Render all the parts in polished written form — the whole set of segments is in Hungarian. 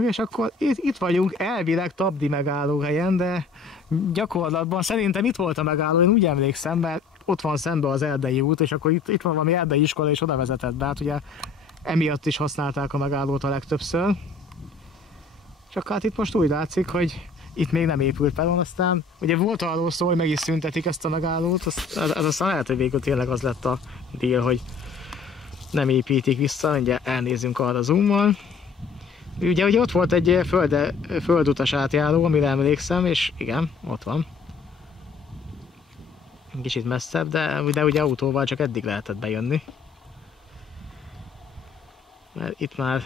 És akkor itt vagyunk elvileg Tabdi megállóhelyen, de gyakorlatban szerintem itt volt a megálló, én úgy emlékszem, mert ott van szembe az Erdei út, és akkor itt van valami erdei iskola, és oda vezetett be. Hát ugye emiatt is használták a megállót a legtöbbször. Csak hát itt most úgy látszik, hogy itt még nem épült pelon, aztán ugye volt arról szó, hogy meg is szüntetik ezt a megállót, ez aztán lehet, hogy végül tényleg az lett a deal, hogy nem építik vissza, ugye elnézzünk arra zoommal. Ugye ott volt egy földutas átjáró, amire emlékszem, és igen, ott van. Kicsit messzebb, de ugye autóval csak eddig lehetett bejönni. Mert itt már...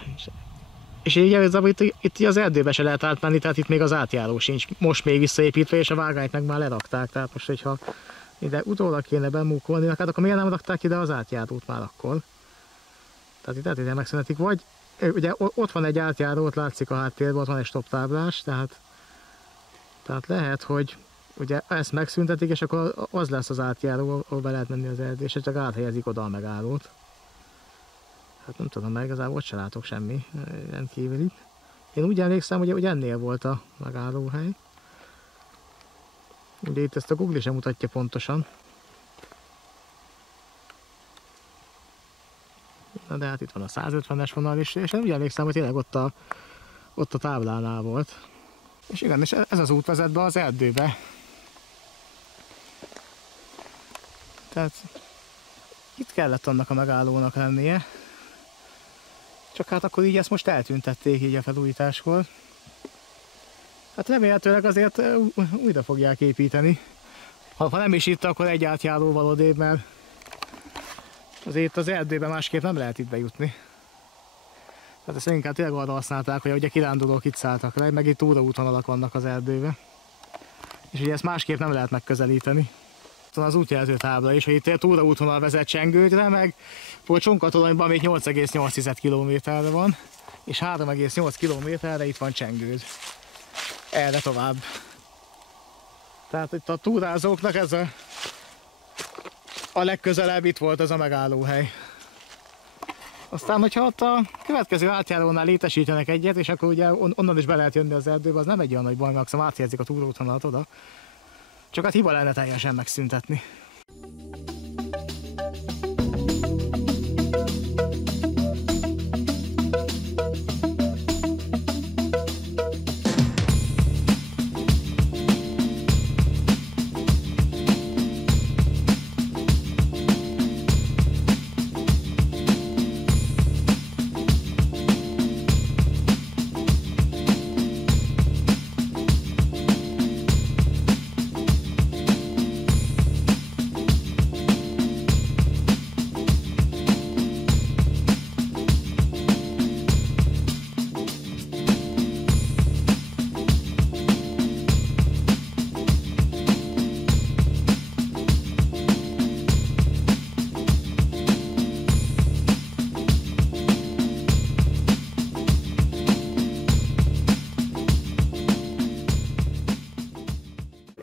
És így itt az erdőbe se lehet átmenni, tehát itt még az átjáró sincs. Most még visszaépítve, és a vágányt meg már lerakták, tehát most, hogyha ide utólag kéne bemúkolni, hát akkor miért nem rakták ide az átjárót már akkor? Tehát itt ide megszünetik, vagy ugye ott van egy átjáró, ott látszik a háttérben, ott van egy stop táblás, tehát lehet, hogy ugye ezt megszüntetik, és akkor az lesz az átjáró, ahol be lehet menni az erdő, és csak áthelyezik oda a megállót. Hát nem tudom, mert igazából ott se látok semmi rendkívüli. Én úgy emlékszem, hogy ennél volt a megállóhely. Ugye itt ezt a Google sem mutatja pontosan. Na de hát itt van a 150-es vonal is, és én úgy emlékszem, hogy tényleg ott a táblánál volt. És igen, és ez az út vezet be az erdőbe. Tehát itt kellett annak a megállónak lennie. Csak hát akkor így ezt most eltüntették így a felújításkor. Hát remélhetőleg azért újra fogják építeni. Ha nem is itt, akkor egy átjáróval odébb, mert azért az erdőben másképp nem lehet itt bejutni. Tehát ezt inkább tényleg arra használták, hogy ugye kirándulók itt szálltak le, meg itt túraútvonalak vannak az erdőben. És ugye ezt másképp nem lehet megközelíteni. Az útjelző tábla is, hogy itt túraútvonal vezet Csengődre, meg Csonkatolonyban még 8,8 kilométerre van, és 3,8 kilométerre itt van Csengőd. Erre tovább. Tehát itt a túrázóknak ez a legközelebb itt volt ez a megállóhely. Aztán, hogyha ott a következő átjárónál létesítenek egyet, és akkor ugye onnan is be lehet jönni az erdőbe, az nem egy olyan nagy baj, mert áthelyezik a túraútvonalat oda. Csak hát hiba lenne teljesen megszüntetni.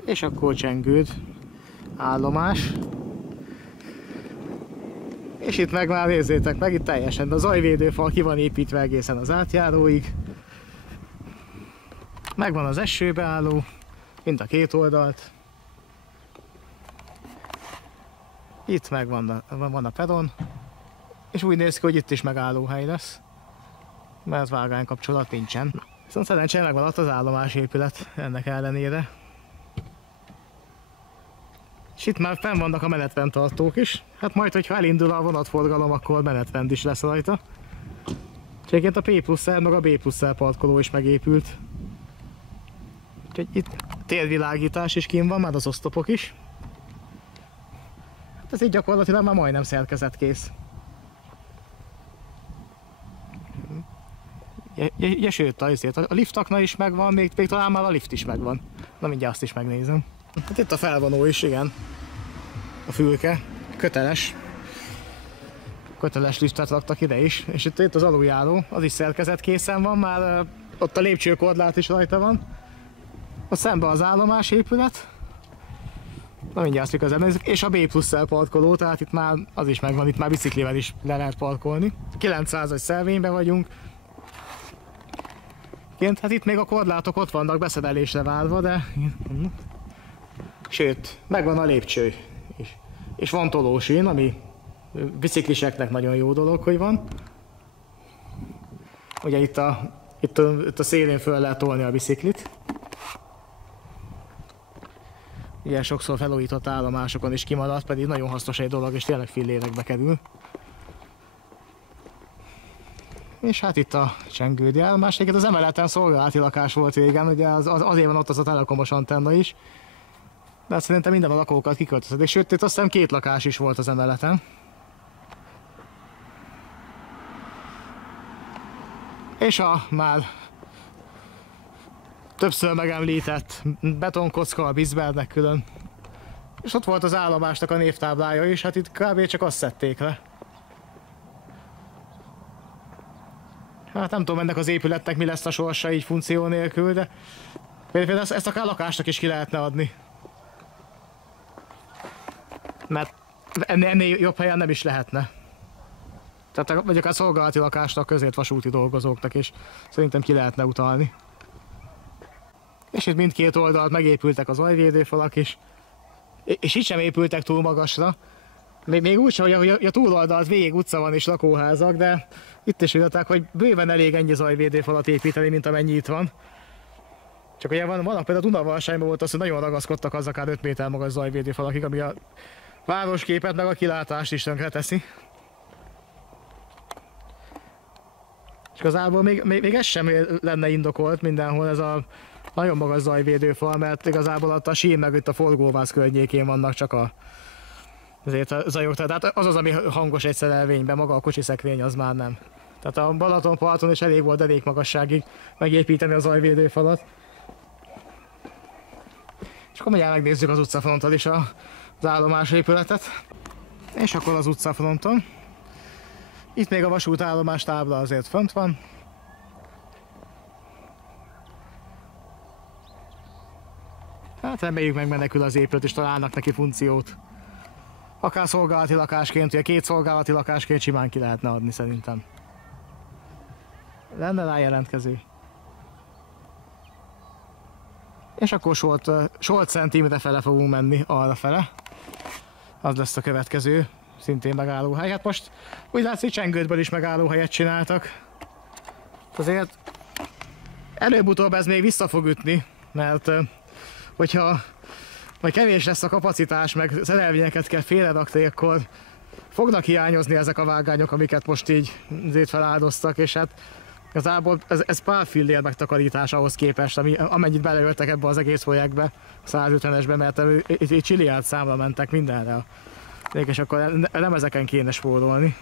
És akkor Csengőd állomás. És itt meg már nézzétek meg, itt teljesen a zajvédőfal ki van építve egészen az átjáróig. Megvan az esőbeálló, mind a két oldalt. Itt meg van a peron, és úgy néz ki, hogy itt is megállóhely lesz, mert vágánykapcsolat nincsen. Viszont szerencsére megvan ott az állomásépület ennek ellenére. És itt már fenn vannak a menetrendtartók is. Hát majd, hogyha elindul a vonatforgalom, akkor menetrend is lesz rajta. És egyébként a P+R meg a B+R parkoló is megépült. Úgyhogy itt térvilágítás is kint van, már az osztopok is. Hát ez így gyakorlatilag már majdnem szerkezetkész. Sőt, a liftakna is megvan, még talán már a lift is megvan. Na mindjárt azt is megnézem. Hát itt a felvonó is, igen. A fülke. Köteles liftet raktak ide is. És itt az aluljáró, az is szerkezetkészen van, már ott a lépcsőkorlát is rajta van. Ott szemben az állomásépület. Na mindjárt azt nézzük. És a B+R parkoló, tehát itt már az is megvan, itt már biciklivel is le lehet parkolni. 900-as szelvényben vagyunk. Hát itt még a korlátok ott vannak beszedelésre válva, de... Sőt, megvan a lépcső is. És van tolósín, ami bicikliseknek nagyon jó dolog, hogy van. Ugye itt a szélén föl lehet tolni a biciklit. Ugye sokszor felújított állomásokon is kimaradt, pedig nagyon hasznos egy dolog, és tényleg fillérekbe kerül. És hát itt a Csengődi állomás. Az emeleten szolgálati lakás volt régen, ugye azért van ott az a telekomos antenna is. De hát szerintem minden a lakókat kiköltözött. Sőt, itt azt hiszem 2 lakás is volt az emeleten. És a már többször megemlített betonkocka a Bisbernek külön. És ott volt az állomásnak a névtáblája is, hát itt kb. Csak azt szedték le. Hát nem tudom ennek az épületnek mi lesz a sorsa így funkció nélkül, de például ezt akár lakásnak is ki lehetne adni. Mert ennél jobb helyen nem is lehetne. Tehát vagy akár szolgálati lakásnak, középvasúti dolgozóknak is szerintem ki lehetne utalni. És itt mindkét oldalt megépültek az zajvédőfalak is. És itt sem épültek túl magasra. Még úgy sem, hogy a túloldalt végig utca van és lakóházak, de itt is írták, hogy bőven elég ennyi zajvédőfalat építeni, mint amennyi itt van. Csak ugye vannak például a Dunavalsányban volt az, hogy nagyon ragaszkodtak az akár 5 méter magas zajvédőfalakig, ami a városképet meg a kilátást is tönkre teszi. És igazából még ez sem lenne indokolt mindenhol ez a nagyon magas zajvédőfal, mert igazából a sír meg itt a forgóváz környékén vannak csak azért a zajok. Tehát az az, ami hangos egy szerelvényben, maga a kocsiszekrény az már nem. Tehát a Balatonparton is elég volt elég magasságig megépíteni a zajvédőfalat. És akkor mindjárt megnézzük az utcafronton is az állomásépületet. És akkor az utcafronton. Itt még a vasútállomás tábla azért fönt van. Hát reméljük megmenekül az épület és találnak neki funkciót. Akár szolgálati lakásként, ugye 2 szolgálati lakásként simán ki lehetne adni szerintem. Lenne rá jelentkező. És akkor Solt Szent Imre fele fogunk menni, arra fele. Az lesz a következő, szintén megállóhely. Hát most úgy látszik, Csengődből is megállóhelyet csináltak. Azért előbb-utóbb ez még vissza fog ütni, mert hogyha majd kevés lesz a kapacitás, meg szerelvényeket kell félrerakni, akkor fognak hiányozni ezek a vágányok, amiket most így feláldoztak, és hát igazából ez pár fillér megtakarítás ahhoz képest, amennyit beleöltek ebbe az egész projektbe, 150-esbe, mert itt csilliárd számra mentek mindenre. És akkor nem ezeken kéne spórolni.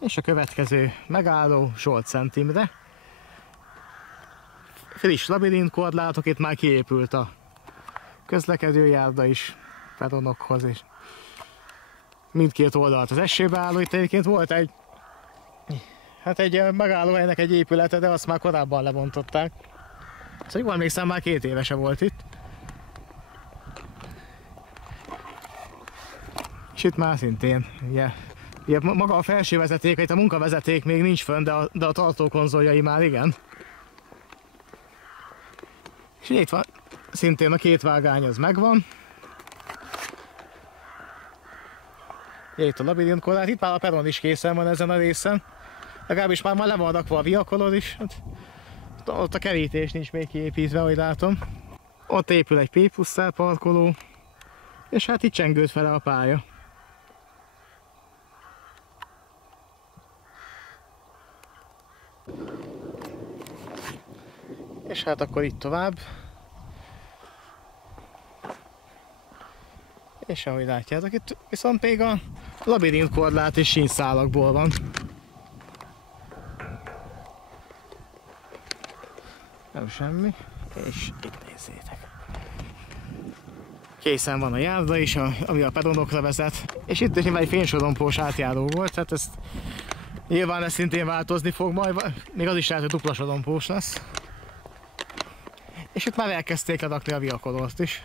És a következő megálló Solt Szent Imre. Friss labirintkorlátok, itt már kiépült a közlekedőjárda is peronokhoz, és mindkét oldalt az esőbe álló. Itt egyébként volt egy megállóhelynek egy épülete, de azt már korábban lebontották. Szóval jól emlékszem, már 2 évese volt itt. És itt már szintén, ugye maga a felső vezeték, itt a munkavezeték még nincs fönn, de a tartókonzoljai már igen. És itt van, szintén a 2 vágány az megvan. Itt a labirintkorlát, itt már a peron is készen van ezen a részen. Legalábbis már le van rakva a viakolod is. Ott a kerítés nincs még kiépítve, ahogy látom. Ott épül egy P+-szel parkoló. És hát itt Csengőd fele a pálya. És hát akkor itt tovább. És ahogy látjátok, itt viszont még labirintkorlát és sínszálakból van. Nem semmi, és itt nézzétek. Készen van a járda is, ami a pedonokra vezet, és itt is egy fénysorompós átjáró volt, tehát ezt nyilván ez szintén változni fog majd, még az is lehet, hogy dupla sorompós lesz. És itt már elkezdték ledakni a viakodort is.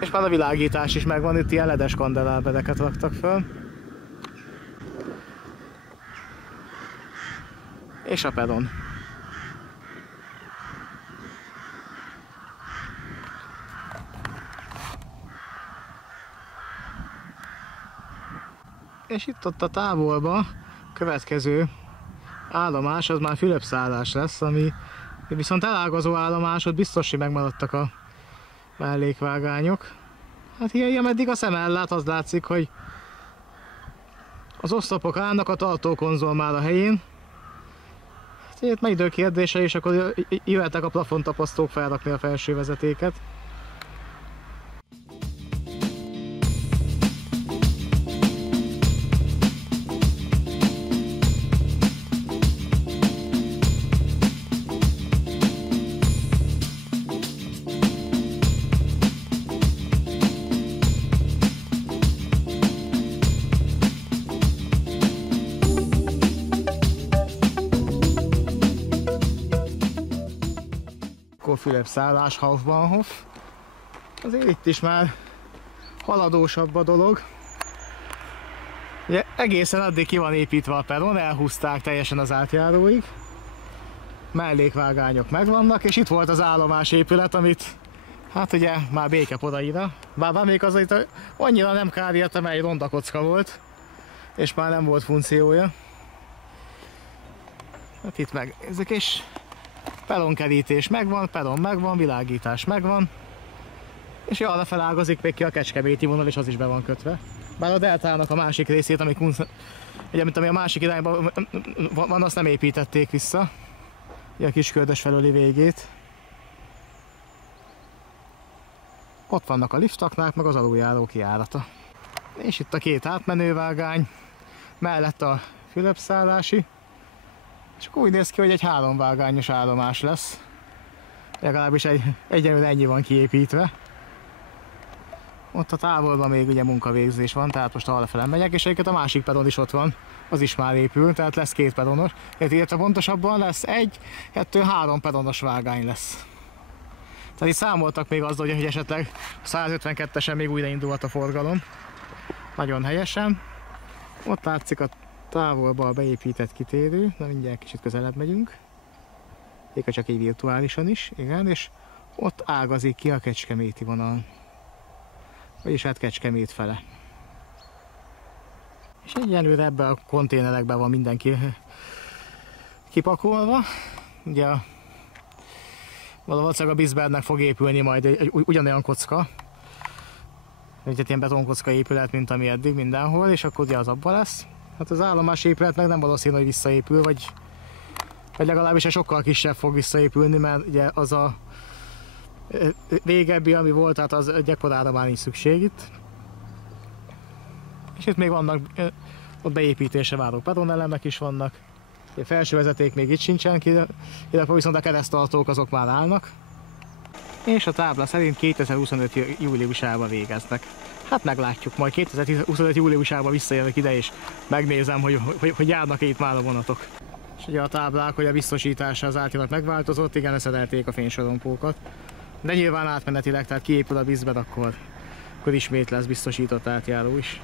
És már a világítás is megvan, itt ilyen ledes kandelábereket raktak föl. És a peron. És itt ott a távolba következő állomás az már Fülöp-szállás lesz, ami viszont elágazó állomás, ott biztos, hogy megmaradtak a mellékvágányok. Hát ilyen, ameddig a szem ellát, az látszik, hogy az oszlopok állnak, a tartókonzol már a helyén. Hát itt már idő kérdése, és akkor jöhetek a plafontapasztók felrakni a felső vezetéket. Fülöp-szállás, Hausbahnhof. Azért itt is már haladósabb a dolog. Ugye egészen addig ki van építve a peron, elhúzták teljesen az átjáróig. Mellékvágányok megvannak, és itt volt az állomásépület, amit hát ugye már békep odaira. Bár még az itt annyira nem kár érte, mely rondakocka volt, és már nem volt funkciója. Hát itt meg ezek is. Peronkerítés megvan, peron megvan, világítás megvan. És arra felágazik még ki a kecskeméti vonal, és az is be van kötve. Bár a deltának a másik részét, ami a másik irányban van, azt nem építették vissza. A Kiskördös felőli végét. Ott vannak a liftaknák, meg az aluljáró kijárata. És itt a két átmenővágány, mellett a Fülöp-szállási. És akkor úgy néz ki, hogy egy háromvágányos állomás lesz. Legalábbis egyenlően ennyi van kiépítve. Ott a távolban még ugye munkavégzés van, tehát most arrafele megyek, és egyébként a másik peron is ott van, az is már épül, tehát lesz két peronos. Illetve pontosabban lesz 1, 2, 3 peronos vágány lesz. Tehát itt számoltak még azzal, hogy esetleg 152-esen még újraindulhat a forgalom. Nagyon helyesen. Ott látszik a távolba a beépített kitérő, na mindjárt kicsit közelebb megyünk. Csak így virtuálisan is, igen, és ott ágazik ki a kecskeméti vonal. Vagyis hát Kecskemét fele. És egyenlőre ebben a konténerekben van mindenki kipakolva. Ugye valószínűleg a Bisbergnek fog épülni majd egy ugyanolyan kocka. Egy ilyen betonkocka épület, mint ami eddig mindenhol, és akkor ugye az abban lesz. Hát az állomás épület meg nem valószínű, hogy visszaépül, vagy legalábbis egy sokkal kisebb fog visszaépülni, mert ugye az a régebbi, ami volt, tehát az gyakorlára már nincs szükség itt. És itt még vannak, ott beépítése váró peronelemek is vannak. A felső vezeték még itt sincsen, illetve viszont a kereszttartók azok már állnak. És a tábla szerint 2025. júliusában végeznek. Hát meglátjuk, majd 2025. júliusában visszajövök ide és megnézem, hogy járnak-e itt már a vonatok. És ugye a táblák, hogy a biztosítása az átjárat megváltozott, igen, leszerelték a fénysorompókat. De nyilván átmenetileg, tehát kiépül a Bisberg, akkor ismét lesz biztosított átjáró is.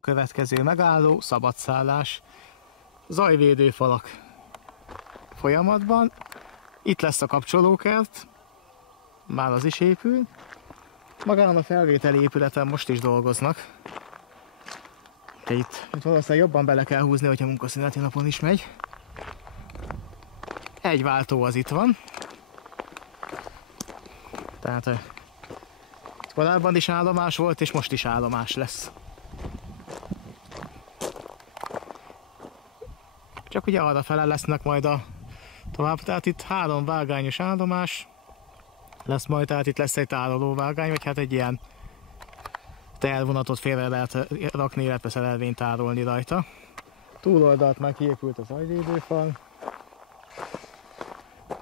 Következő megálló, szabadszállás, zajvédő falak folyamatban. Itt lesz a kapcsolókert, már az is épül. Magán a felvételi épületen most is dolgoznak. De itt valószínűleg jobban bele kell húzni, hogyha munkaszüneti napon is megy. Egy váltó az itt van. Tehát korábban is állomás volt, és most is állomás lesz. Csak ugye arrafele lesznek majd a tovább, tehát itt 3 vágányos állomás lesz majd, tehát itt lesz egy tárolóvágány, vagy hát egy ilyen tehervonatot félre lehet rakni, illetve szerelvényt tárolni rajta. Túloldalt már kiépült az zajvédőfal,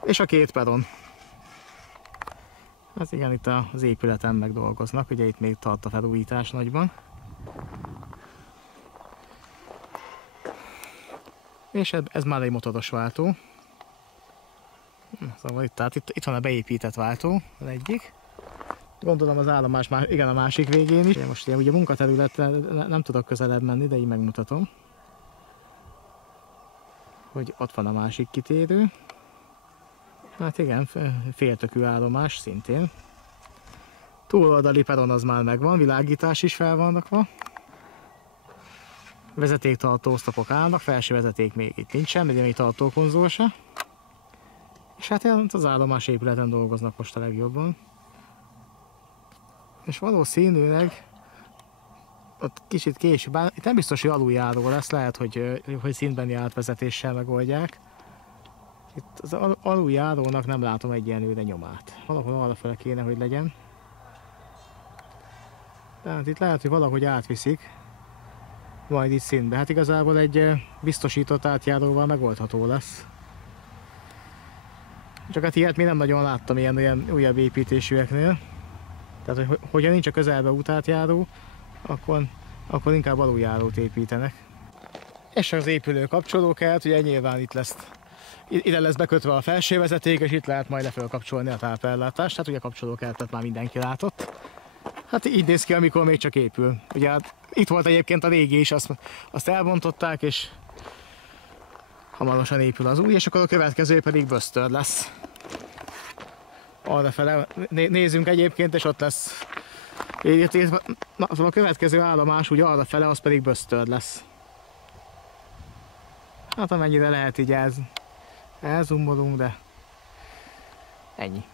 és a 2 peron. Hát igen, itt az épületen megdolgoznak, ugye itt még tart a felújítás nagyban. És ez már egy motoros váltó. Szóval itt van a beépített váltó, az egyik. Gondolom az állomás már igen a másik végén is. Most ugye munkaterületre nem tudok közelebb menni, de így megmutatom. Hogy ott van a másik kitérő. Hát igen, féltökű állomás szintén. Túloldali peron az már megvan, világítás is fel van rakva. Vezetéktartó oszlopok állnak, felső vezeték még itt nincsen, még tartókonzol se. És hát az állomás épületen dolgoznak most a legjobban. És valószínűleg ott kicsit később, bár itt nem biztos, hogy aluljáró lesz, lehet, hogy szintbeni átvezetéssel megoldják. Itt az aluljárónak nem látom egyenlőre nyomát. Valahol arrafele kéne, hogy legyen. Tehát itt lehet, hogy valahogy átviszik. Majd itt szintbe. Hát igazából egy biztosított átjáróval megoldható lesz. Csak hát ilyet még nem nagyon láttam ilyen újabb építésűeknél. Tehát, hogyha nincs a közelbe útátjáró, akkor inkább aluljárót építenek. És az épülő kapcsolókert, ugye nyilván itt lesz. Ide lesz bekötve a felső vezeték, és itt lehet majd lefölkapcsolni a tápellátást. Tehát ugye a kapcsolókertet már mindenki látott. Hát így néz ki, amikor még csak épül. Ugye hát itt volt egyébként a régi is, azt elbontották, és hamarosan épül az új, és akkor a következő pedig Bösztör lesz. Arrafele nézzünk egyébként, és ott lesz. A következő állomás úgy arrafele, az pedig Bösztör lesz. Hát amennyire lehet így elzoomolunk, de ennyi.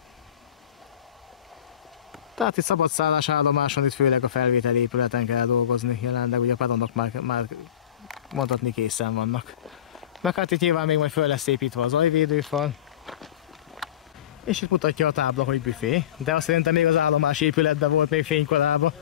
Tehát itt szabadszállás állomáson, itt főleg a felvételi épületen kell dolgozni jelenleg, ugye a peronok már mondhatni készen vannak. Meg hát itt nyilván még majd föl lesz építve az zajvédőfal. És itt mutatja a tábla, hogy büfé, de azt szerintem még az állomás épületben volt még fénykorában.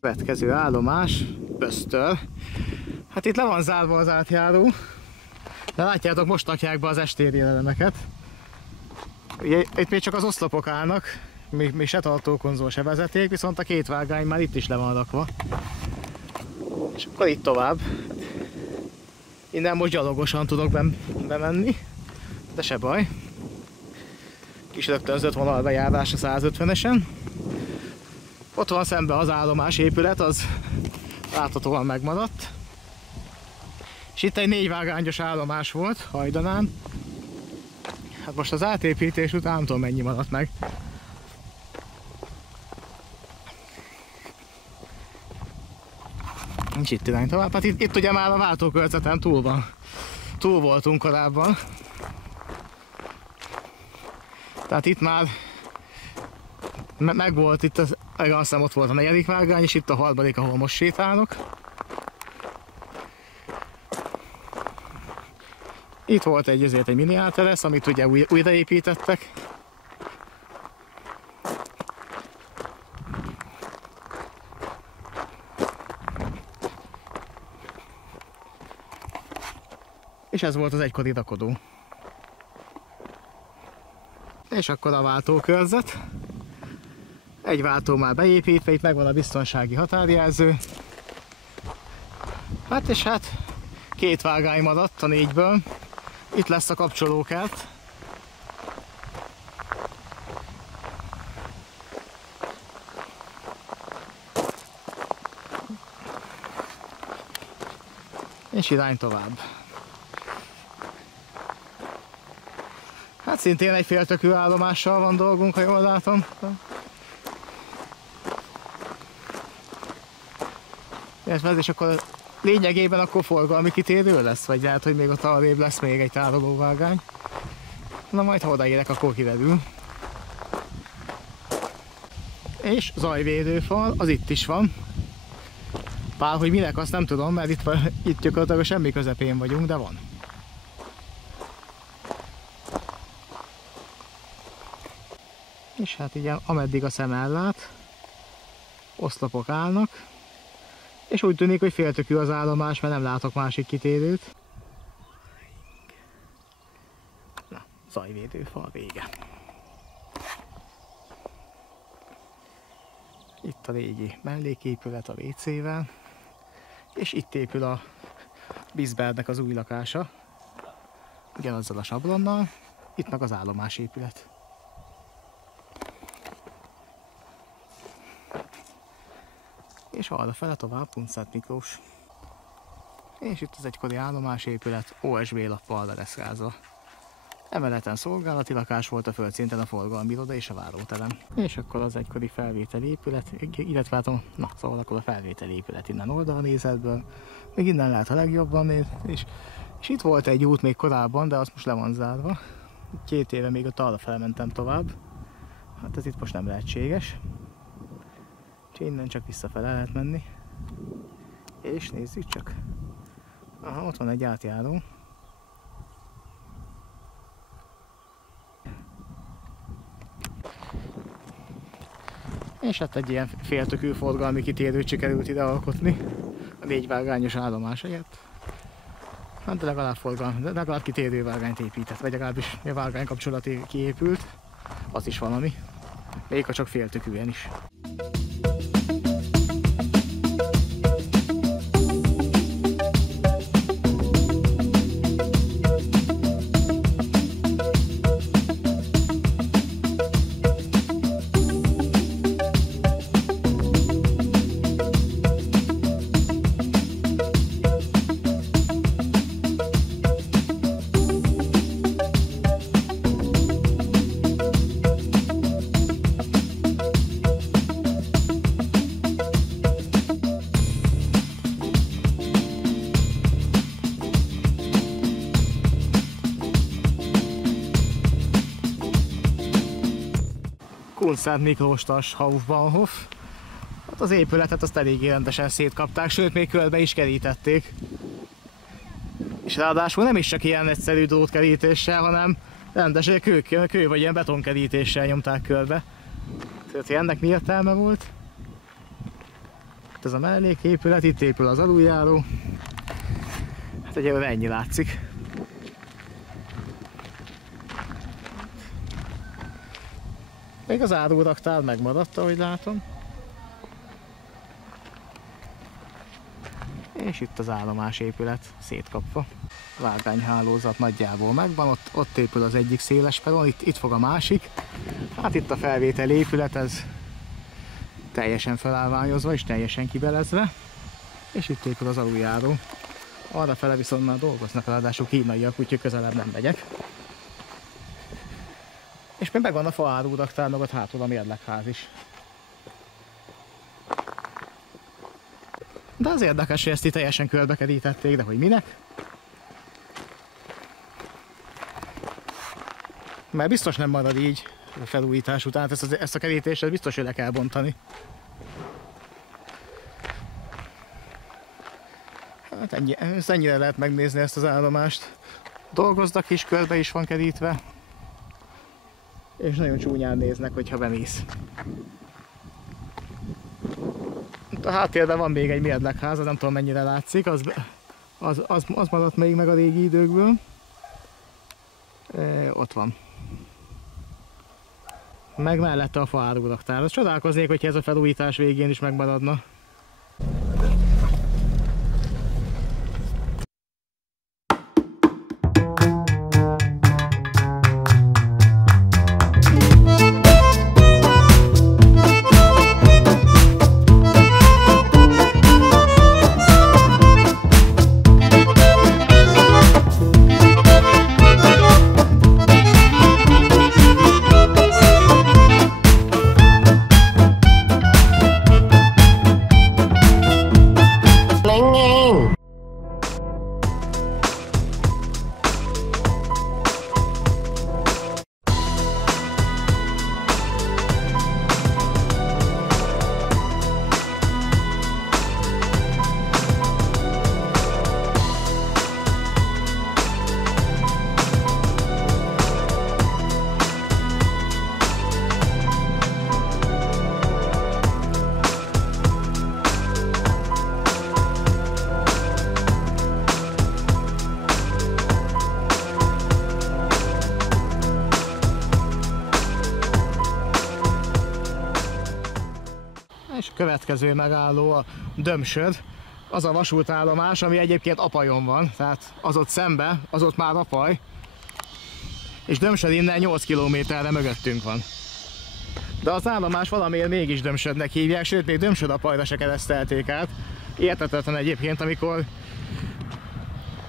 Következő állomás, Bösztör. Hát itt le van zárva az átjáró, de látjátok, most rakják be az estéri elemeket. Ugye, itt még csak az oszlopok állnak, még se tartókonzol, se vezeték, viszont a 2 vágány már itt is le van rakva. És akkor itt tovább. Innen most gyalogosan tudok bemenni, de se baj. Kis rögtönzött vonalbejárás a 150-esen. Ott van szembe az állomás épület, az láthatóan megmaradt. És itt egy 4 vágányos állomás volt Hajdanán. Hát most az átépítés után nem tudom mennyi maradt meg. Nincs itt irány tovább. Hát itt ugye már a váltókörzeten túl voltunk korábban. Tehát itt már megvolt itt az, azt hiszem ott volt a 4. vágány, és itt a 3., ahol most sétálok. Itt volt egy mini áteresz, amit ugye újraépítettek. És ez volt az egykori rakodó. És akkor a váltókörzet. Egy váltó már beépítve, itt megvan a biztonsági határjelző. Hát és hát 2 vágány maradt a 4-ből. Itt lesz a kapcsolókert. És irány tovább. Hát szintén egy féltökű állomással van dolgunk, ha jól látom. És akkor lényegében akkor forgalmi kitérő lesz, vagy lehet, hogy még ott arrébb lesz még egy tárolóvágány. Na majd ha odaérek, akkor kiderül. És zajvédőfal, az itt is van. Bár hogy minek, azt nem tudom, mert itt gyakorlatilag semmi közepén vagyunk, de van. És hát így ameddig a szem ellát, oszlopok állnak. És úgy tűnik, hogy féltökű az állomás, mert nem látok másik kitérőt. Na, zajvédőfal vége. Itt a régi melléképület a WC-vel, és itt épül a Bisbernek az új lakása, ugyanazzal a sablonnal, itt meg az állomásépület. És arrafele tovább Kunszent Miklós. És itt az egykori állomásépület OSB lappal lereszkázva. Emeleten szolgálati lakás volt, a földszinten a forgalmi iroda és a váróterem. És akkor az egykori felvételi épület, illetve hát szóval akkor a felvételi épület innen oldalnézetből. Még innen lehet a legjobban nézni, és itt volt egy út még korábban, de azt most le van zárva. 2 éve még ott arra felmentem tovább. Hát ez itt most nem lehetséges. Úgyhogy innen csak visszafele lehet menni. És nézzük csak. Aha, ott van egy átjáró. És hát egy ilyen féltökű forgalmi kitérőt sikerült ide alkotni a 4 vágányos állomás helyett. Hát de legalább kitérő vágányt épített, vagy legalábbis a vágány kapcsolat kiépült. Az is valami. Még ha csak féltökűen is. Kunszent Miklós Hausbahnhof. Hát az épületet azt eléggé rendesen szétkapták, sőt még körbe is kerítették. És ráadásul nem is csak ilyen egyszerű drótkerítéssel, hanem rendesen kő vagy ilyen betonkerítéssel nyomták körbe. Tehát ennek mi értelme volt? Itt ez a melléképület, itt épül az aluljáró. Hát egyelőre ennyi látszik. Még az áruraktár megmaradt, ahogy látom. És itt az állomásépület szétkapva. A vágányhálózat nagyjából megvan, ott épül az egyik széles peron, itt fog a másik. Hát itt a felvételi épület, ez teljesen felállványozva és teljesen kibelezve. És itt épül az aluljáró. Arrafele viszont már dolgoznak, ráadásul kínaiak, úgyhogy közelebb nem megyek. És még megvan a faáruraktár, meg ott hátul a mérlegház is. De az érdekes, hogy ezt itt teljesen körbekerítették, de hogy minek? Mert biztos nem marad így a felújítás után, ezt a kerítést biztos, hogy le kell bontani. Hát ennyire lehet megnézni ezt az állomást. Dolgoznak is, körbe is van kerítve. És nagyon csúnyán néznek, hogyha bemész. A háttérben van még egy mérlegház, nem tudom mennyire látszik, az maradt még meg a régi időkből. Ott van. meg mellette a faáruraktár. Azt csodálkoznék, hogyha ez a felújítás végén is megmaradna. És a következő megálló a Dömsöd, az a vasútállomás, ami egyébként Apajon van, tehát az ott szembe, az ott már Apaj, és Dömsöd innen 8 kilométerre mögöttünk van. De az állomás valamiért mégis Dömsödnek hívják, sőt még Dömsöd-Apajra se keresztelték át. Érthetetlen egyébként, amikor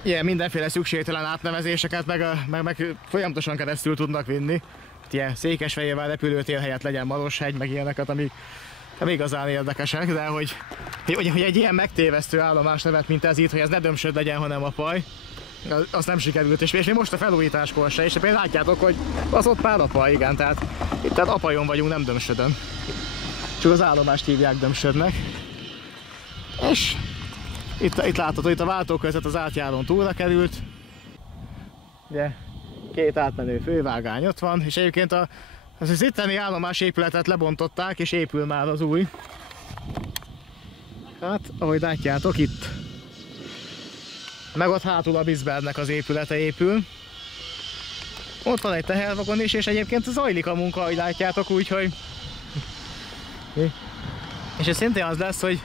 ilyen mindenféle szükségtelen átnevezéseket meg folyamatosan keresztül tudnak vinni. Ilyen Székesfehérvár repülőtér helyett legyen Maroshegy, meg ilyeneket, amik nem igazán érdekesek, de hogy egy ilyen megtévesztő állomás nevet, mint ez itt, hogy ez ne Dömsöd legyen, hanem Apaj, az nem sikerült, és még most a felújításkor se, és például látjátok, hogy az ott már Apaj, igen, tehát Apajon vagyunk, nem Dömsödön. Csak az állomást hívják Dömsödnek. És itt látható, itt a váltókörzet az átjárón túlra került. Ugye, két átmenő fővágány ott van, és egyébként az itteni állomás épületet lebontották, és épül már az új. Hát, ahogy látjátok, itt. Meg ott hátul a Bisbernek az épülete épül. Ott van egy tehervagon is, és egyébként zajlik a munka, ahogy látjátok, úgyhogy... És ez szintén az lesz, hogy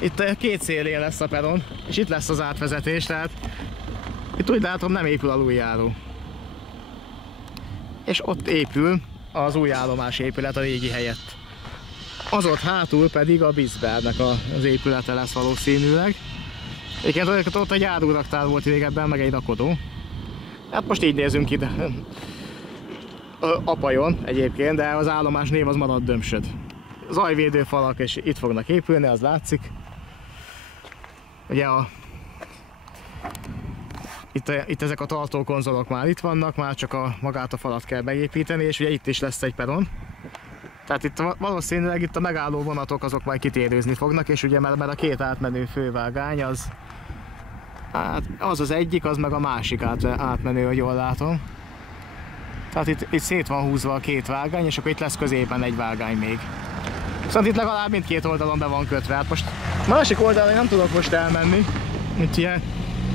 itt két szélén lesz a peron, és itt lesz az átvezetés, tehát itt úgy látom, nem épül aluljáró. És ott épül az új állomás épület a régi helyett. Az ott hátul pedig a Bisbernek az épülete lesz valószínűleg. Egyébként ott egy áruraktár volt régebben, meg egy rakodó. Hát most így nézünk ide. Apajon egyébként, de az állomás név az marad Dömsöd. Zajvédőfalak és itt fognak épülni, az látszik. Ugye itt ezek a tartókonzolok már itt vannak, már csak magát a falat kell beépíteni, és ugye itt is lesz egy peron. Tehát itt valószínűleg itt a megálló vonatok azok majd kitérőzni fognak, és ugye mert a két átmenő fővágány az egyik, az meg a másik átmenő, hogy jól látom. Tehát itt szét van húzva a két vágány, és akkor itt lesz középen egy vágány még. Viszont itt legalább mindkét oldalon be van kötve. Hát most másik oldalon nem tudok most elmenni. Itt ilyen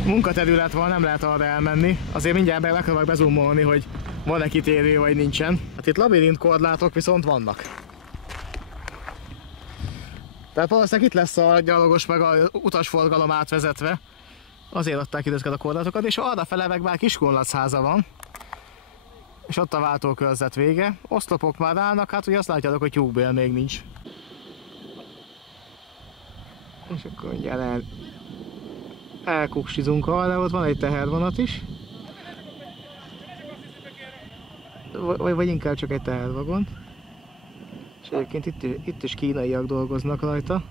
munkaterület van, nem lehet arra elmenni. Azért mindjárt meg akarok bezumolni, hogy van-e kitérő vagy nincsen. Hát itt labirint korlátok viszont vannak. Tehát valószínűleg itt lesz a gyalogos meg a utasforgalom átvezetve. Azért adták ide ezeket a korlátokat, és arra fele meg már Kiskunlachháza van. És ott a váltókörzet vége. Oszlopok már állnak, hát ugye azt látjátok, hogy tyúkbél még nincs. És akkor ugye elkuksizunk arra, ott van egy tehervonat is. Vagy inkább csak egy tehervagon. És egyébként itt is kínaiak dolgoznak rajta.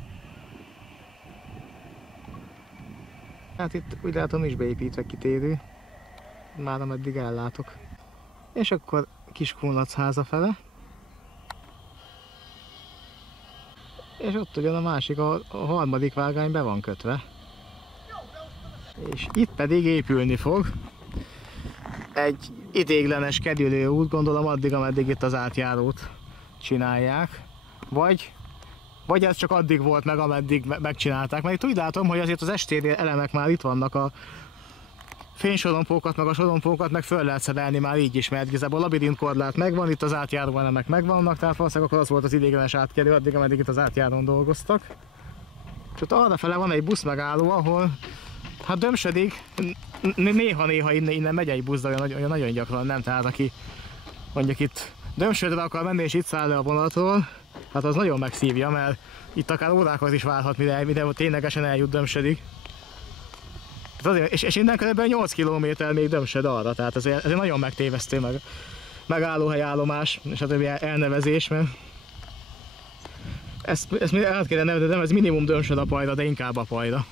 Hát itt úgy látom is beépítve kitérő. Már ameddig ellátok. És akkor Kiskunlachháza fele. És ott ugyan a másik, a harmadik vágány be van kötve. És itt pedig épülni fog egy idéglenes kerülő út, gondolom addig, ameddig itt az átjárót csinálják. Vagy ez csak addig volt meg, ameddig megcsinálták. Mert itt úgy látom, hogy azért az estéri elemek már itt vannak fénysorompókat, meg a sorompókat meg föl lehet szerelni már így is, mert igazából a labirintkorlát megvan, itt az átjáró elemek megvannak, tehát valószínűleg akkor az volt az ideiglenes átkelő addig, ameddig itt az átjárón dolgoztak. És ott arrafele van egy busz megálló, ahol hát Dömsödig néha-néha innen megy egy busz, de olyan nagyon gyakran nem, tehát aki mondjuk itt Dömsödre akar menni és itt száll le a vonatról, hát az nagyon megszívja, mert itt akár órákat is várhat, mire ténylegesen eljut Dömsödig. És innen kb. 8 km még Dömsöd arra, tehát ez nagyon megtévesztő megállóhely, állomás, és a többi elnevezés, mert ezt át kéne nevezni, nem ez minimum Dömsöd a Pajra, de inkább a Pajra.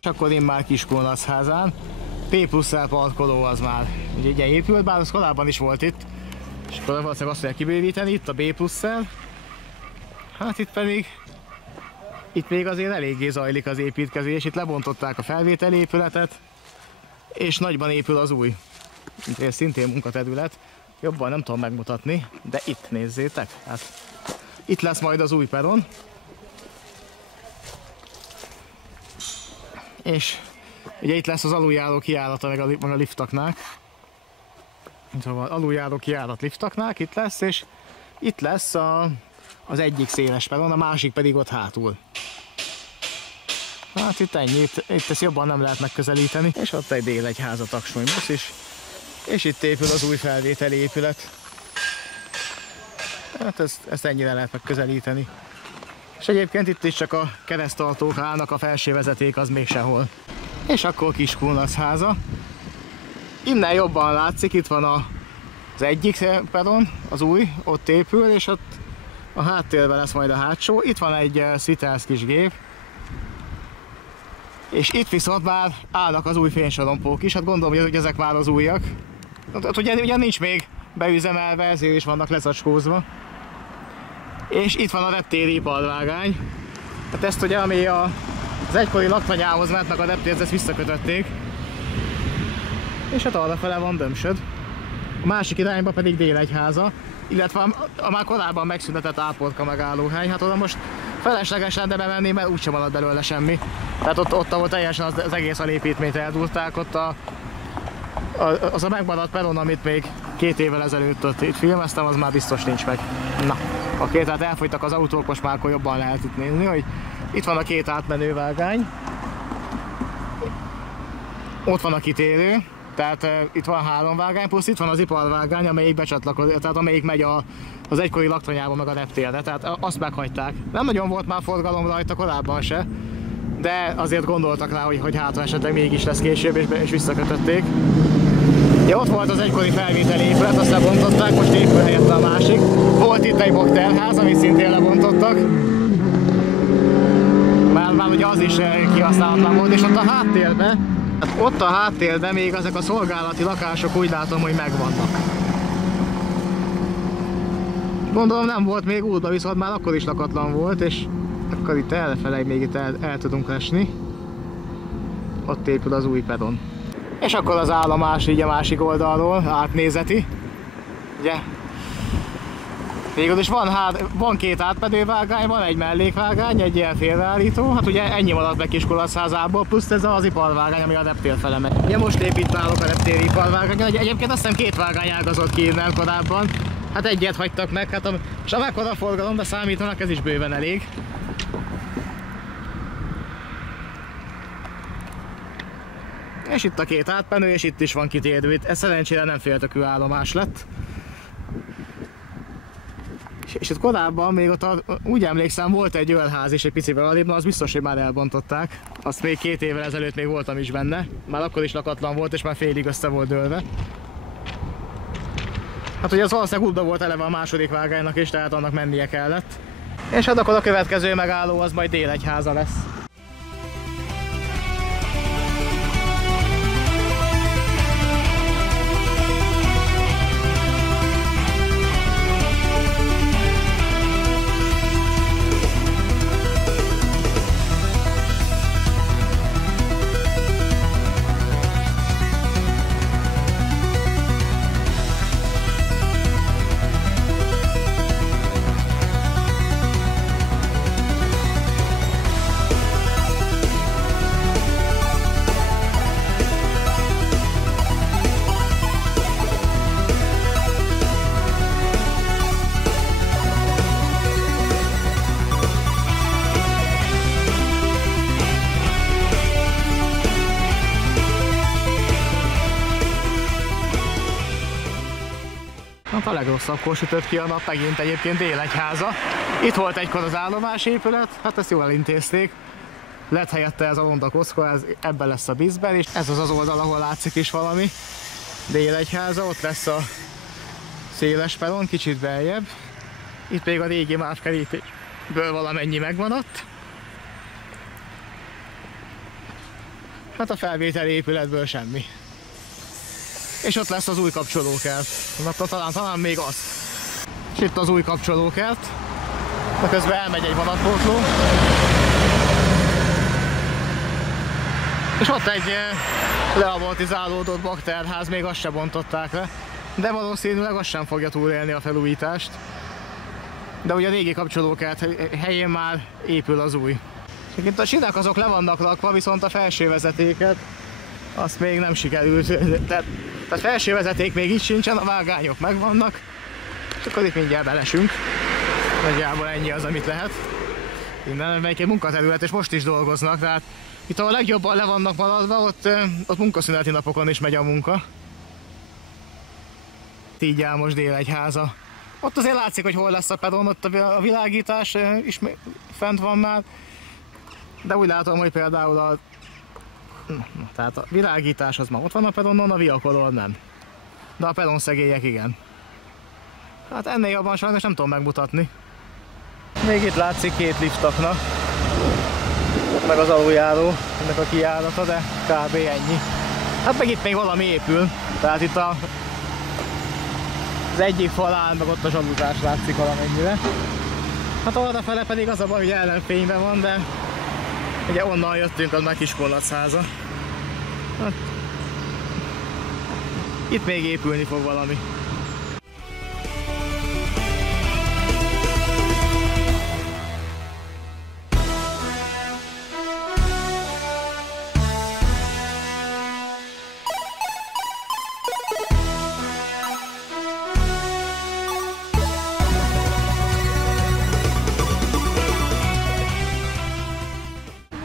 És akkor én már Kiskunlachházán. P+-szel parkoló az már ugye épült, bár az korábban is volt itt. És akkor valószínűleg azt fogják kibővíteni, itt a B+-szel. Hát itt pedig, itt még azért eléggé zajlik az építkezés, itt lebontották a felvételi épületet, és nagyban épül az új. Itt szintén munkaterület, jobban nem tudom megmutatni, de itt nézzétek. Hát, itt lesz majd az új peron. És ugye itt lesz az aluljáró kijárata meg a liftaknál. Szóval aluljáró kijárat liftaknál itt lesz, és itt lesz az egyik széles peron, a másik pedig ott hátul. Hát itt ennyi, itt ezt jobban nem lehet megközelíteni. És ott egy Délegyháza Taksony busz is. És itt épül az új felvételi épület. Hát ezt ennyire lehet megközelíteni. És egyébként itt is csak a kereszttartók állnak, a felső vezeték az még sehol. És akkor Kiskunlachháza. Innen jobban látszik, itt van az egyik peron, az új, ott épül, és ott a háttérben lesz majd a hátsó. Itt van egy Sviters kis gép. És itt viszont már állnak az új fénysorompók is, hát gondolom, hogy ezek már az újak. Ott ugye nincs még beüzemelve, ezért is vannak lezacskózva. És itt van a reptéri iparvágány. Hát ezt ugye, ami az egykori laktanyához mentnek a reptérhez, ezt visszakötötték. És hát arrafele van Dömsöd. A másik irányba pedig Délegyháza, illetve a már korábban megszüntetett Áporka megállóhely. Hát oda most felesleges lenne bemenni, mert úgysem maradt belőle semmi. Tehát ott ahol teljesen az egész alépítményt eldúlták, ott az a megmaradt peron, amit még 2 évvel ezelőtt ott itt filmeztem, az már biztos nincs meg. Na, oké, tehát elfogytak az autók, most már akkor jobban lehet itt nézni, hogy itt van a 2 átmenő vágány. Ott van a kitérő, tehát itt van 3 vágány, plusz itt van az iparvágány, amelyik becsatlakozik, tehát amelyik megy az egykori laktanyába meg a reptérre, tehát azt meghagyták. Nem nagyon volt már forgalom rajta korábban se, de azért gondoltak rá, hogy hátra esetleg mégis lesz később, és visszakötötték. Ja, ott volt az egykori felvételi épület, azt lebontották, most épül helyette a másik. Volt itt egy bakterház, amit szintén lebontottak. Már ugye az is kihasználatlan volt, és ott a háttérben, hát ott a háttérben még ezek a szolgálati lakások úgy látom, hogy megvannak. Gondolom nem volt még útba, viszont már akkor is lakatlan volt, és akkor itt elfele még itt el tudunk esni. Ott épül az új peron. És akkor az állomás így a másik oldalról, átnézeti. Ugye? Végül is van 2 átmenővágány, van egy mellékvágány, egy ilyen félreállító. Hát ugye ennyi maradt meg Kiskunlachházából, plusz ez az iparvágány, ami a reptér fele megy. Ugye most építálok a reptéri iparvágány, egyébként azt hiszem 2 vágány ágazott ki innen korábban. Hát egyet hagytak meg, hát és amekkora forgalomra számítanak, ez is bőven elég. És itt a 2 átmenő, és itt is van kitérő. Ez szerencsére nem féltökű állomás lett. És itt korábban még ott úgy emlékszem, volt egy ölház is egy picivel alébb, az biztos, hogy már elbontották. Azt még 2 évvel ezelőtt még voltam is benne. Már akkor is lakatlan volt, és már félig össze volt dőlve. Hát ugye az valószínűleg útba volt eleve a második vágánynak is, tehát annak mennie kellett. És hát akkor a következő megálló az majd Délegyháza lesz. legrosszabbkor sütött ki a nap, megint egyébként Délegyháza. Itt volt egykor az állomásépület, hát ezt jól elintézték. Lett helyette ez a Londa Kocka, ez ebben lesz a vízben, és ez az az oldal, ahol látszik is valami. Délegyháza, ott lesz a széles peron, kicsit beljebb. Itt még a régi MÁV kerítésből valamennyi megvan ott. Hát a felvételi épületből semmi. És ott lesz az új kapcsolókert. Talán még az. És itt az új kapcsolókert. De közben elmegy egy vonatpótló. És ott egy leamortizálódott bakterház, még azt se bontották le. De valószínűleg azt sem fogja túlélni a felújítást. De ugye a régi kapcsolókert helyén már épül az új. És itt a sinek azok le vannak rakva, viszont a felső vezetéket azt még nem sikerült. Tehát felső vezeték még itt sincsen, a vágányok megvannak. És akkor itt mindjárt belesünk. Nagyjából ennyi az, amit lehet. Innen melyik egy munkaterület, és most is dolgoznak, tehát itt ahol legjobban le vannak maradva, ott munkaszüneti napokon is megy a munka. Így áll most Délegyháza. Ott azért látszik, hogy hol lesz a peron, ott a világítás is fent van már. De úgy látom, hogy például tehát a világítás az már ott van a peronon, a viakoló nem. De a peronszegélyek igen. Hát ennél jobban sajnos nem tudom megmutatni. Még itt látszik két liftakna. Ott meg az aluljáró, ennek a kijárata, de kb. Ennyi. Hát meg itt még valami épül. Tehát itt az egyik falán, meg ott a zsaluzás látszik valamennyire. Hát arrafele pedig az a baj, hogy ellenfényben van, de ugye onnan jöttünk, az már Kiskollatháza. Hát, itt még épülni fog valami.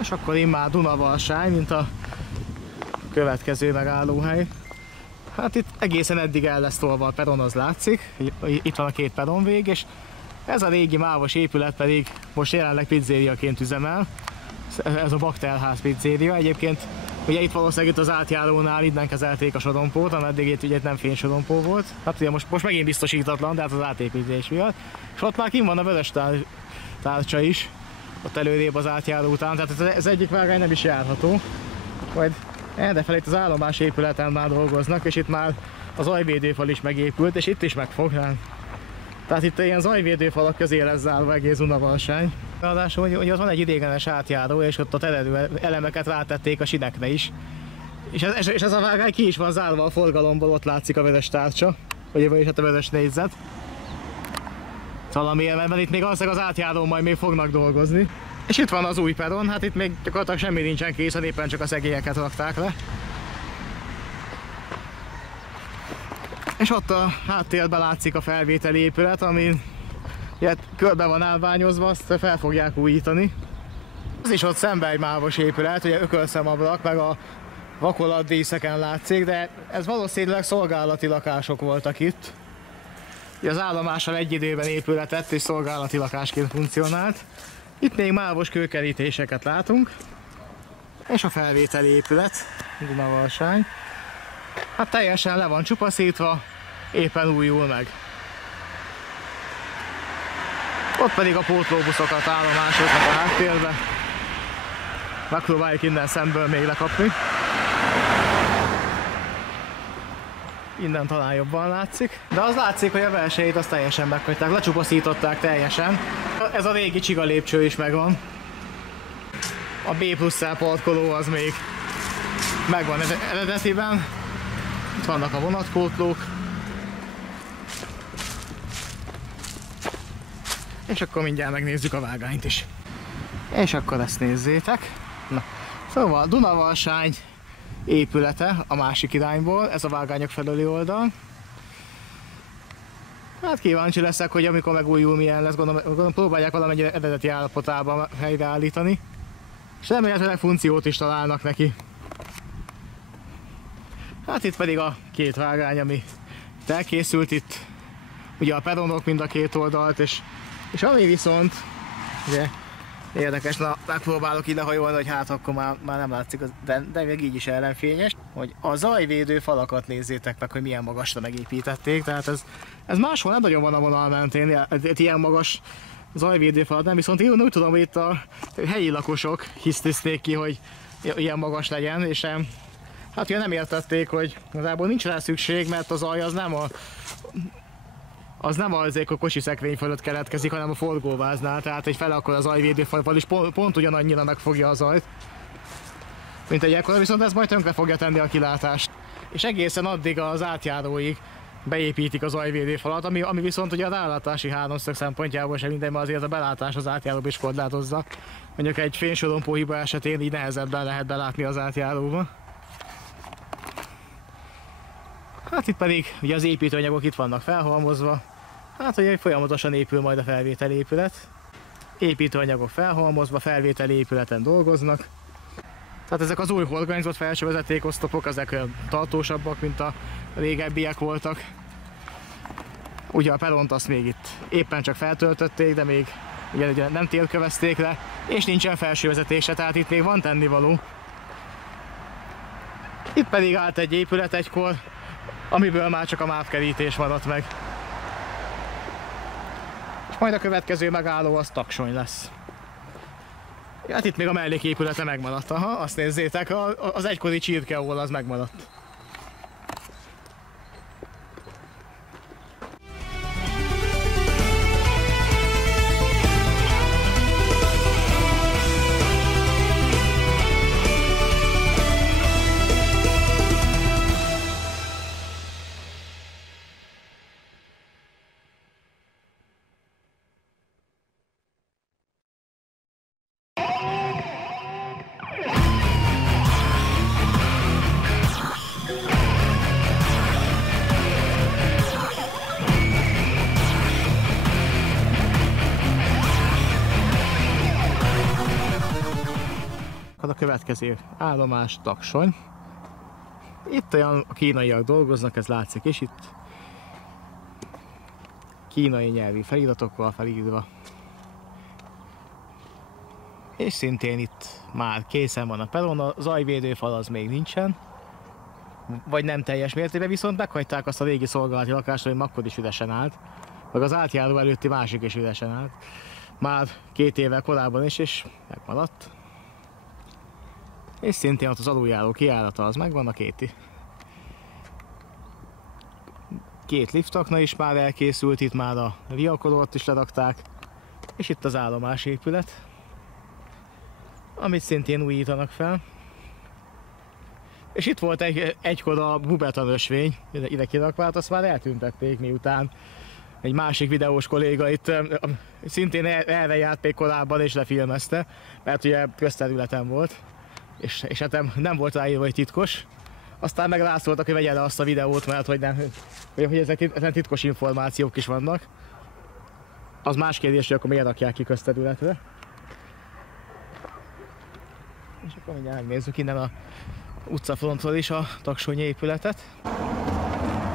És akkor immár Dunavarsány, mint a következő megállóhely. Hát itt egészen eddig el lesz tolva a peron, az látszik. Itt van a két peronvég, és ez a régi mávos épület pedig most jelenleg pizzériaként üzemel. Ez a Bakterház pizzéria. Egyébként ugye itt valószínűleg itt az átjárónál innen kezelték a sorompót, ameddig itt ugye nem fénysorompó volt. Hát ugye most megint biztosítatlan, de hát az átépítés miatt. És ott már kint van a vörös tárcsa is. Ott előrébb az átjáró után, tehát ez egyik vágány nem is járható. Majd errefelé itt az állomás épületen már dolgoznak, és itt már a zajvédőfal is megépült, és itt is meg fog. Tehát itt ilyen zajvédőfalak közé lesz zárva egész Dunavarsány. Ráadásul, hogy ott van egy idéglenes átjáró, és ott a terelő elemeket rátették a sinekre is. És ez a vágány ki is van zárva a forgalomból, ott látszik a vörös tárcsa, vagyis hát a vörös négyzet. Valamiért, mert itt még az átjárón majd még fognak dolgozni. És itt van az új peron, hát itt még gyakorlatilag semmi nincsen készen, éppen csak a szegélyeket rakták le. És ott a háttérben látszik a felvételi épület, ami körbe van állványozva, azt fel fogják újítani. Ez is ott szemben egy mávos épület, ugye ökölszemablak, meg a vakolatdíszeken látszik, de ez valószínűleg szolgálati lakások voltak itt. Az állomással egy időben épületett és szolgálati lakásként funkcionált. Itt még mávos kőkerítéseket látunk. És a felvételi épület, Dunavarsány. Hát teljesen le van csupaszítva, éppen újul meg. Ott pedig a pótlóbuszokat állomásoznak a háttérbe. Megpróbáljuk innen szemből még lekapni. Innen talán jobban látszik. De az látszik, hogy a belsejét azt teljesen meghagyták, lecsupaszították teljesen. Ez a régi csiga lépcső is megvan. A B plusz parkoló az még megvan eredetiben. Itt vannak a vonatpótlók. És akkor mindjárt megnézzük a vágányt is. És akkor ezt nézzétek. Na, szóval Dunavarsány épülete a másik irányból, ez a vágányok felőli oldal. Hát kíváncsi leszek, hogy amikor megújul milyen lesz, gondolom próbálják valamennyire eredeti állapotában helyreállítani. És remélhetőleg funkciót is találnak neki. Hát itt pedig a két vágány, ami elkészült itt. ugye a peronok mind a két oldalt, és ami viszont ugye érdekes, na megpróbálok ide hajolni, hogy hát akkor már nem látszik, de még így is ellenfényes, hogy a zajvédő falakat nézzétek meg, hogy milyen magasra megépítették, tehát ez máshol nem nagyon van a vonal mentén, ilyen magas zajvédő falat nem, viszont én úgy tudom, hogy itt a helyi lakosok hisztizték ki, hogy ilyen magas legyen, és hát ugye nem értették, hogy igazából nincs rá szükség, mert a zaj az nem azért a kocsi szekrény fölött keletkezik, hanem a forgóváznál, tehát egy fele akkor a zajvédőfal is pont ugyanannyira megfogja a zajt, mint egy ekkora, viszont ez majd tönkre fogja tenni a kilátást. És egészen addig az átjáróig beépítik a zajvédőfalat, ami viszont ugye a rálátási háromszög szempontjából sem minden, mert azért a belátás az átjáróba is korlátozza. Mondjuk egy fénysorompó hiba esetén így nehezebben lehet belátni az átjáróba. Hát itt pedig ugye az építőanyagok itt vannak felhalmozva, hát ugye folyamatosan épül majd a felvételi épület. Építőanyagok felhalmozva, felvételi épületen dolgoznak. Tehát ezek az új horgonyzott felső vezetékosztopok, ezek olyan tartósabbak, mint a régebbiek voltak. Ugye a peront azt még itt éppen csak feltöltötték, de még ugye nem térkövezték le, és nincsen felső vezetése, tehát itt még van tennivaló. Itt pedig állt egy épület egykor, amiből már csak a mávkerítés maradt meg. És majd a következő megálló az Taksony lesz. Hát itt még a melléképülete megmaradt, aha, azt nézzétek, az egykori csirkeól az megmaradt. A következő állomás Taksony. Itt olyan a kínaiak dolgoznak, ez látszik, és itt kínai nyelvi feliratokkal felírva. És szintén itt már készen van a peron, a zajvédőfal az még nincsen, vagy nem teljes mértékben, viszont meghagyták azt a régi szolgálati lakást, hogy akkor is üresen állt, meg az átjáró előtti másik is üresen állt. Már 2 évvel korábban is, és megmaradt. És szintén ott az aluljáró kijárata az megvan, a két liftakna is már elkészült, itt már a viakodort is lerakták, és itt az állomásépület, amit szintén újítanak fel. És itt volt egykor a bubeton ösvény, ide kirakva, hát azt már eltüntették, miután egy másik videós kolléga itt szintén erre járt még korábban és lefilmezte, mert ugye közterületen volt. És hát nem volt ráírva, hogy titkos. Aztán meg rászóltak, hogy vegye le azt a videót, mert hogy ezek titkos információk is vannak. Az más kérdés, hogy akkor miért rakják ki közterületre. És akkor mindjárt megnézzük innen a utcafrontról is a taksonyi épületet.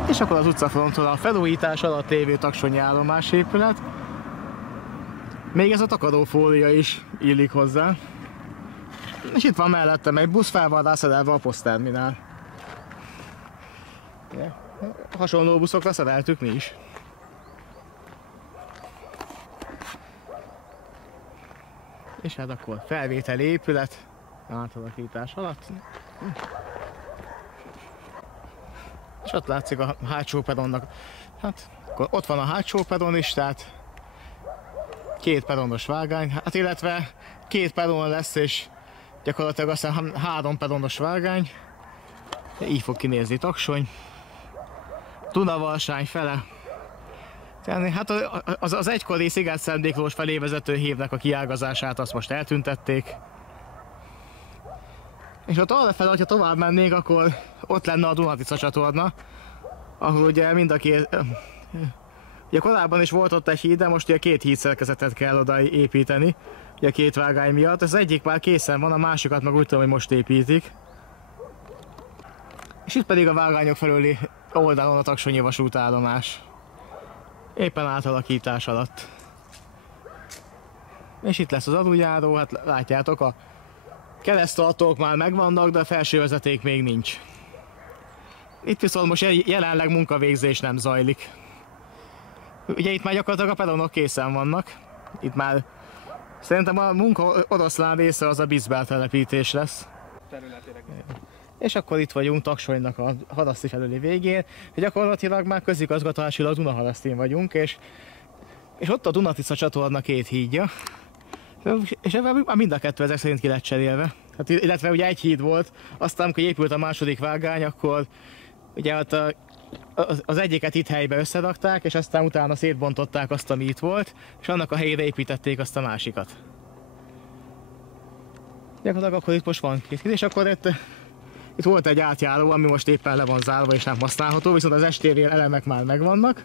És akkor az utcafrontról a felújítás alatt lévő taksonyi állomásépület. Még ez a takarófólia is illik hozzá. És itt van mellettem egy busz, fel van rászerelve a posztterminál. Hasonló buszokra szereltük mi is. És hát akkor felvételi épület átalakítás alatt. És ott látszik a hátsó peronnak. Hát akkor ott van a hátsó peron is, tehát 2 peronos vágány, hát illetve 2 peron lesz, és gyakorlatilag aztán 3 peronos vágány. Így fog kinézni Taksony. Dunavarsány fele. Tehát, hát az egykori Sziget-Szent Miklós felé vezető hívnek a kiágazását, azt most eltüntették. És ott arrafele, hogyha tovább mennénk, akkor ott lenne a Dunatica csatorna, ahol ugye mind a két... Ugye korábban is volt ott egy híd, de most ugye 2 hídszerkezetet kell oda építeni, ugye 2 vágány miatt. Az egyik már készen van, a másikat meg úgy tudom, hogy most építik. És itt pedig a vágányok felüli oldalon a taksonyi vasútállomás. éppen átalakítás alatt. És itt lesz az aluljáró, hát látjátok, a kereszttartók már megvannak, de a felső vezeték még nincs. Itt viszont most jelenleg munkavégzés nem zajlik. Ugye itt már gyakorlatilag a peronok készen vannak. Itt már szerintem a munka oroszlán része az a Bizbel telepítés lesz. Területileg. És akkor itt vagyunk Taksonynak a Hadaszti felüli végén. Gyakorlatilag már közigazgatásilag Dunaharasztin vagyunk, és ott a Duna-Tisza csatorna két hídja. És ebben mind a kettő ezek szerint ki lett cserélve. Hát, illetve ugye egy híd volt, aztán amikor épült a második vágány, akkor ugye ott az egyiket itt helybe összerakták, és aztán utána szétbontották azt, ami itt volt, és annak a helyére építették azt a másikat. Gyakorlatilag akkor itt most van két, és akkor itt volt egy átjáró, ami most éppen le van zárva és nem használható, viszont az STV elemek már megvannak.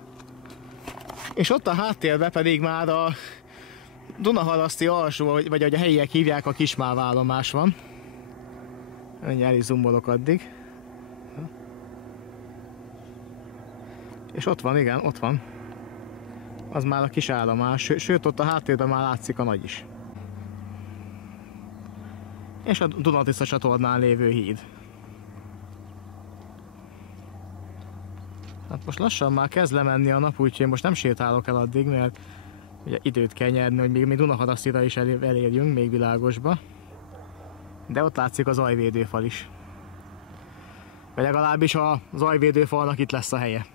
És ott a háttérben pedig már a Dunaharaszti alsó, vagy ahogy a helyiek hívják, a Kismáv állomás van. El is zoomolok addig. És ott van, igen, ott van. Az már a kis állomás, sőt ott a háttérben már látszik a nagy is. És a Duna-Tisza csatornán lévő híd. Hát most lassan már kezd lemenni a nap, úgyhogy most nem sétálok el addig, mert ugye időt kell nyerni, hogy még Dunaharasztira is elérjünk, még világosba. De ott látszik az zajvédőfal is. Vagy legalábbis a zajvédőfalnak itt lesz a helye.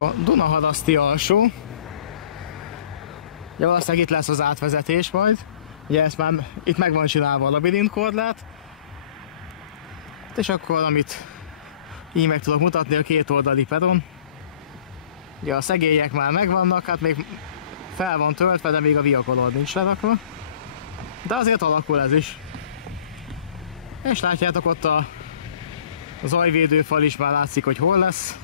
A Dunaharaszti alsó. Ugye valószínűleg itt lesz az átvezetés majd. Ugye ezt már itt meg van csinálva a labirintkorlát. És akkor amit így meg tudok mutatni, a két oldali peron. Ugye a szegélyek már megvannak, hát még fel van töltve, de még a viakolod nincs lerakva. De azért alakul ez is. És látjátok, ott a zajvédőfal is már látszik, hogy hol lesz.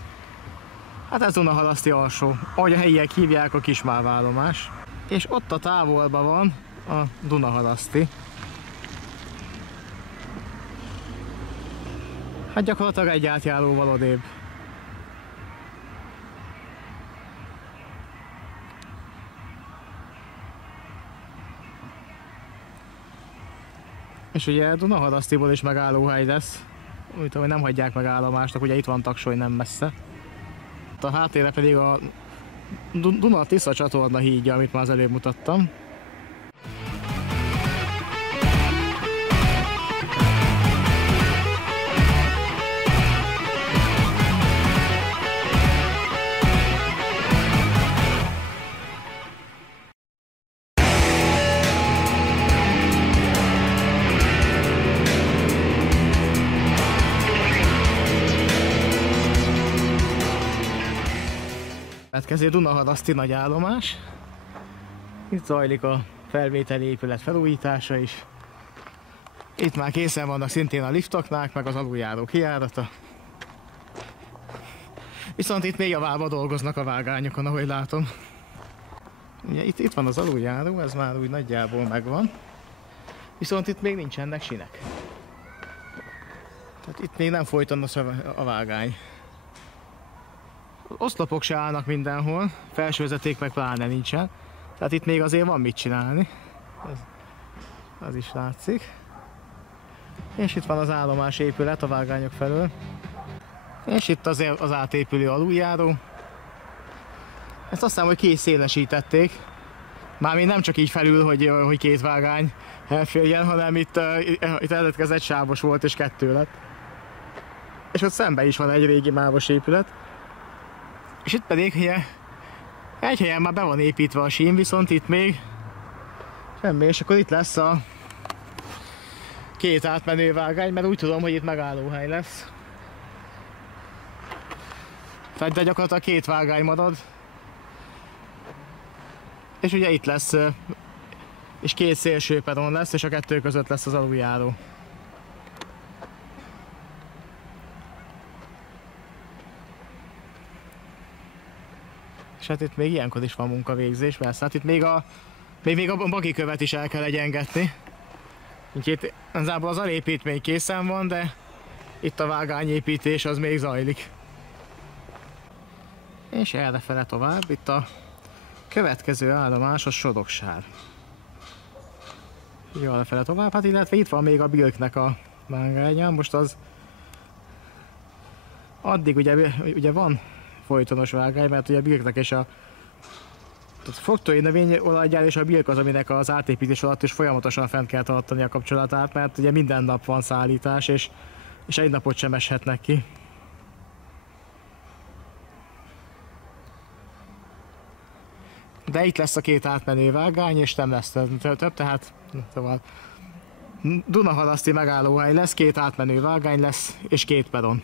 Hát ez Dunaharaszti alsó, ahogy a helyiek hívják, a Kismáv állomás. És ott a távolban van a Dunaharaszti. Hát gyakorlatilag egy átjáróval odébb. És ugye Dunaharasztiból is megállóhely lesz. Úgy tudom, hogy nem hagyják meg állomásnak, ugye itt van Taksony nem messze. A háttérre pedig a Duna-Tisza csatorna hídja, amit már az előbb mutattam. Következő Dunaharaszti nagy állomás. Itt zajlik a felvételi épület felújítása is. Itt már készen vannak szintén a liftoknák, meg az aluljárók kijárata. Viszont itt még javában dolgoznak a vágányokon, ahogy látom. Ugye itt van az aluljáró, ez már úgy nagyjából megvan. Viszont itt még nincsenek sinek. Tehát itt még nem folytonos a vágány. Oszlopok se állnak mindenhol, felsővezeték meg pláne nincsen. Tehát itt még azért van mit csinálni. Az is látszik. És itt van az állomás épület a vágányok felől. És itt azért az átépülő aluljáró. Ezt azt hiszem, hogy készszélesítették. Mármint nem csak így felül, hogy két vágány elférjen, hanem itt eredetkezett sávos volt és kettő lett. És ott szemben is van egy régi mávos épület. És itt pedig ugye, egy helyen már be van építve a sím, viszont itt még semmi, és akkor itt lesz a két átmenő vágány, mert úgy tudom, hogy itt megállóhely lesz. De gyakorlatilag két vágány marad. És ugye itt lesz, és két szélső peron lesz, és a kettő között lesz az aluljáró. És hát itt még ilyenkor is van munkavégzés, mert hát itt még a bagikövet is el kell egyengetni. Úgyhogy igazából az alépítmény készen van, de itt a vágányépítés az még zajlik. És errefele tovább, itt a következő állomás a Soroksár. Így arrafele tovább, hát illetve itt van még a Birknek a vágánya, most az addig ugye van folytonos vágány, mert ugye a Birknek és a fogtói növényolajgyár és a Birk az, aminek az átépítés alatt is folyamatosan fent kell tartani a kapcsolatát, mert ugye minden nap van szállítás, és egy napot sem eshetnek ki. De itt lesz a két átmenő vágány, és nem lesz több, tehát szóval Dunaharaszti megállóhely lesz, két átmenő vágány lesz, és két peron.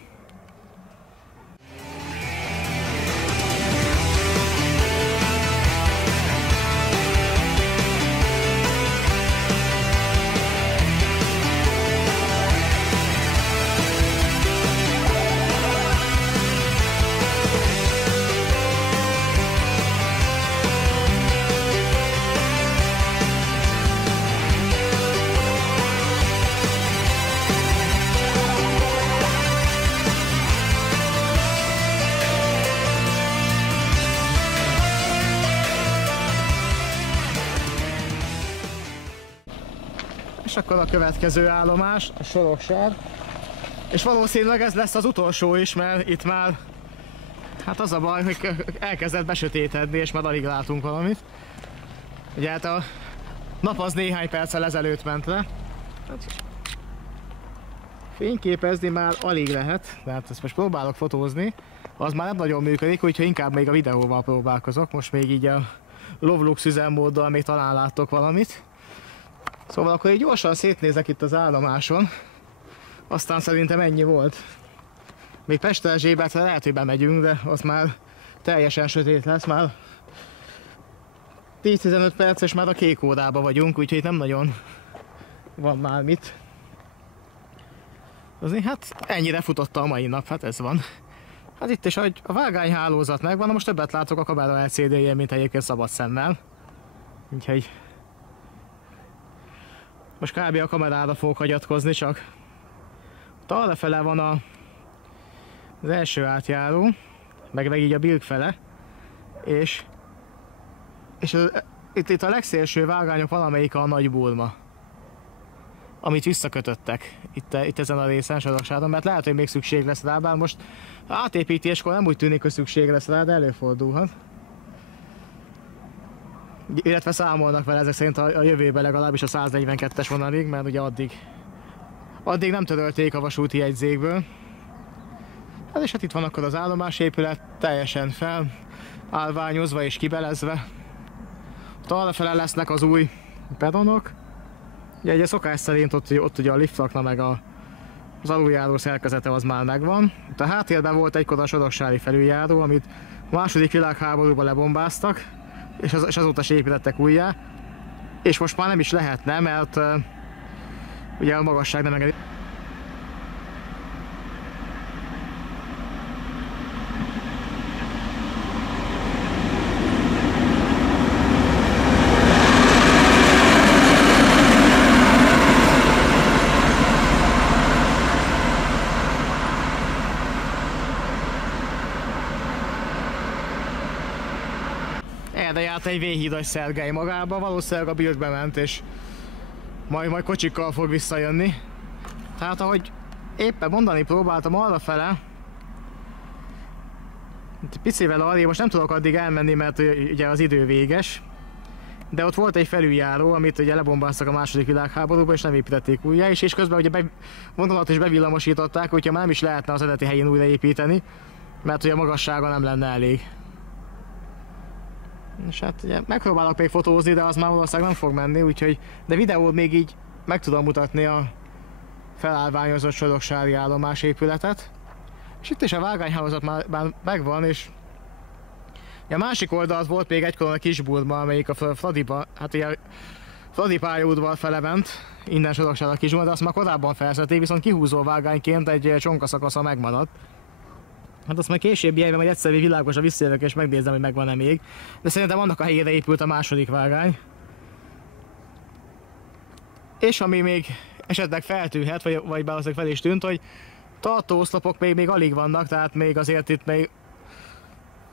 És akkor a következő állomás, a Soroksár. És valószínűleg ez lesz az utolsó is, mert itt már, hát az a baj, hogy elkezdett besötétedni, és már alig látunk valamit. Ugye hát a nap az néhány perccel ezelőtt ment le. Fényképezni már alig lehet, tehát ezt most próbálok fotózni. Az már nem nagyon működik, úgyhogy inkább még a videóval próbálkozok. Most még így a Lovlux üzemmóddal még talán láttok valamit. Szóval akkor így gyorsan szétnézek itt az állomáson, aztán szerintem ennyi volt. Még Pesterzsébetre lehet, hogy bemegyünk, de az már teljesen sötét lesz, már 10-15 perc, és már a kék órába vagyunk, úgyhogy nem nagyon van már mit. Azért hát ennyire futotta a mai nap, hát ez van. Hát itt is a vágányhálózat megvan, most többet látok a kamera LCD-jén, mint egyébként szabad szemmel. Úgyhogy most kb. A kamerára fogok hagyatkozni, csak arrafele van az első átjáró, meg így a Birk fele, és itt a legszélső vágányok valamelyik a Nagy Burma, amit visszakötöttek itt ezen a részen, Soroksáron, mert lehet, hogy még szükség lesz rá, bár most átépítéskor nem úgy tűnik, hogy szükség lesz rá, de előfordulhat. Illetve számolnak vele ezek szerint a jövőben legalábbis a 142-es vonalig, mert ugye addig nem törölték a vasúti jegyzékből. Hát és hát itt van akkor az állomásépület, teljesen felállványozva és kibelezve. Ott arrafele lesznek az új peronok. Ugye szokás szerint ott ugye a liftakna meg az aluljáró szerkezete az már megvan. A háttérben volt egykor a soroksári felüljáró, amit a második világháborúban lebombáztak, és azóta se építettek újjá, és most már nem is lehetne, mert ugye a magasság nem engedi. Erre járt egy V-hídas Szergely magába, valószínűleg a Birkbe ment, és majd kocsikkal fog visszajönni. Tehát ahogy éppen mondani próbáltam arrafele, picivel arrébb, most nem tudok addig elmenni, mert ugye az idő véges, de ott volt egy felüljáró, amit ugye lebombáztak a második világháborúban, és nem építették újjá, és közben ugye vonalat is bevillamosították, úgyhogy már nem is lehetne az eredeti helyén újraépíteni. mert ugye a magassága nem lenne elég. És hát ugye megpróbálok még fotózni, de az már valószínűleg nem fog menni, úgyhogy, de videót még így meg tudom mutatni a felállványozott Soroksári állomás épületet. És itt is a vágányhálózat már megvan, és a másik oldalt volt még egykor a Kisburma, amelyik a Fradiba, hát ugye Fradi pályaudvar fele ment, innen Soroksára Kisburma, de azt már korábban felszedték, viszont kihúzó vágányként egy csonkaszakasza megmaradt. Hát azt majd később jelben, majd egyszerű világosra visszajövök és megnézem, hogy megvan-e még. De szerintem annak a helyére épült a második vágány. És ami még esetleg feltűnhet, vagy valószínűleg fel is tűnt, hogy tartóoszlopok még alig vannak, tehát még azért itt még...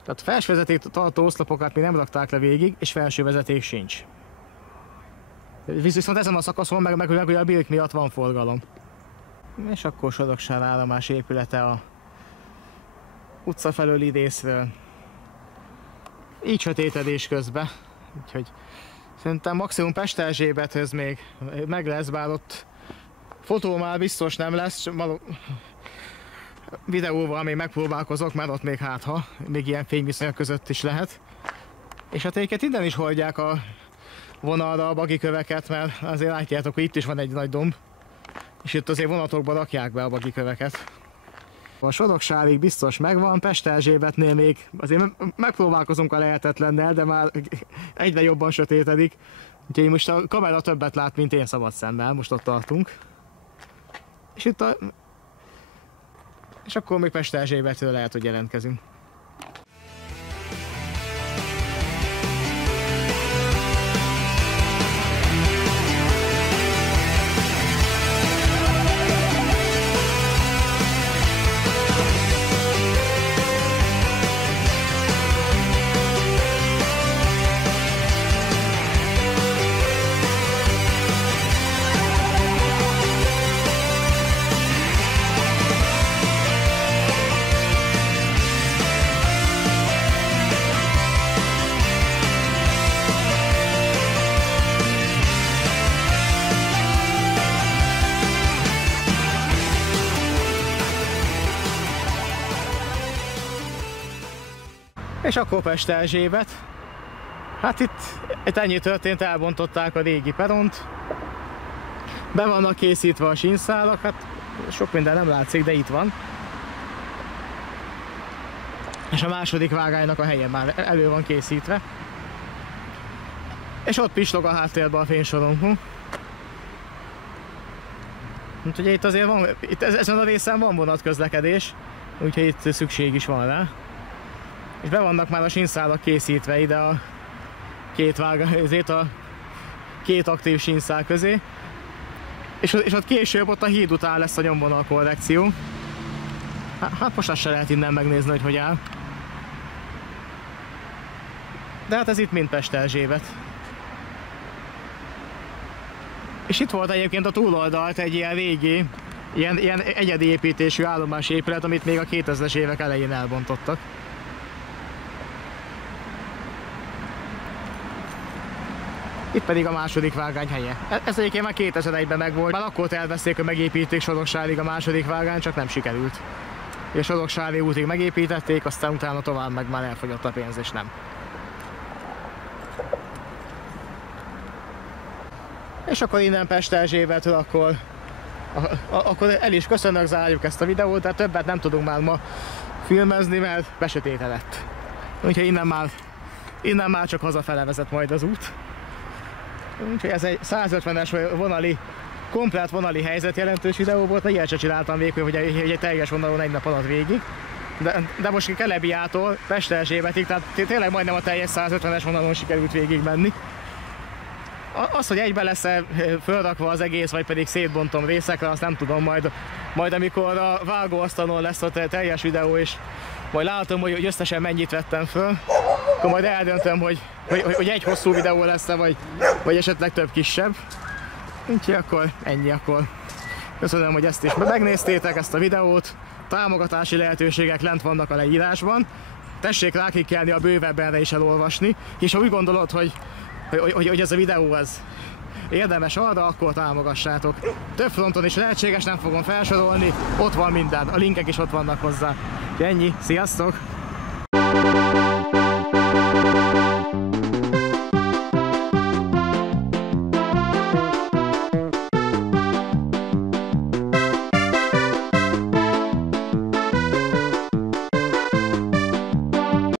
Tehát felső vezeték tartó oszlopokat még nem rakták le végig, és felső vezeték sincs. Viszont ezen a szakaszon meg a birk miatt van forgalom. És akkor Soroksár állomás épülete a utca felőli részről. Így sötétedés közben. Úgyhogy szerintem maximum Pesterzsébethöz még meg lesz, bár ott fotó már biztos nem lesz. Videóval még megpróbálkozok, mert ott még hátha, még ilyen fényviszonyok között is lehet. És hát egyébként innen is hordják a vonalra a bagiköveket, mert azért látjátok, hogy itt is van egy nagy domb. És itt azért vonatokba rakják be a bagiköveket. A Soroksárig biztos megvan, Pesterzsébetnél még azért megpróbálkozunk a lehetetlennel, de már egyre jobban sötétedik. Úgyhogy most a kamera többet lát, mint én szabad szemmel, most ott tartunk. És itt és akkor még Pesterzsébetről lehet, hogy jelentkezünk. És akkor Pesterzsébet. Hát itt ennyi történt, elbontották a régi peront. Be vannak készítve a sínszálak, hát sok minden nem látszik, de itt van. És a második vágánynak a helye már elő van készítve. És ott pislog a háttérben a fénysorompó. Úgyhogy itt azért van, ezen a részen van vonatközlekedés, úgyhogy itt szükség is van rá. És be vannak már a sínszálak készítve ide a két aktív sínszál közé. És ott később ott a híd után lesz a nyomvonal korrekció. Hát most azt se lehet innen megnézni, hogy áll. De hát ez itt mind Pesterzsébet. És itt volt egyébként a túloldalt egy ilyen régi, ilyen egyedi építésű állomási épület, amit még a 2000-es évek elején elbontottak. Itt pedig a második vágány helye. Ez egyébként már 2001-ben megvolt. Már akkor tervezték, hogy megépítik Soroksárig a második vágány, csak nem sikerült. És Soroksári útig megépítették, aztán utána tovább meg már elfogyott a pénz, és nem. És akkor innen Pesterzsébetről akkor el is köszönök, zárjuk ezt a videót, de többet nem tudunk már ma filmezni, mert besötétedett. Úgyhogy innen már csak hazafele vezet majd az út. Úgyhogy ez egy 150-es komplett vonali helyzet jelentős videó volt, de ilyet sem csináltam végül, hogy egy teljes vonalon egy nap alatt végig. De most Kelebiától Pesterzsébetig, tehát tényleg majdnem a teljes 150-es vonalon sikerült végig menni. Az, hogy egyben lesz-e fölrakva az egész, vagy pedig szétbontom részekre, azt nem tudom, majd amikor a vágóasztalon lesz a teljes videó, és majd látom, hogy összesen mennyit vettem föl, akkor majd eldöntöm, hogy egy hosszú videó lesz-e, vagy esetleg több kisebb. Úgyhogy akkor ennyi akkor. Köszönöm, hogy ezt is megnéztétek, ezt a videót. Támogatási lehetőségek lent vannak a leírásban. Tessék ráklikkelni a bővebbenre is elolvasni, és ha úgy gondolod, hogy ez a videó érdemes arra, akkor támogassátok. Több fronton is lehetséges, nem fogom felsorolni, ott van minden, a linkek is ott vannak hozzá. Ennyi, sziasztok!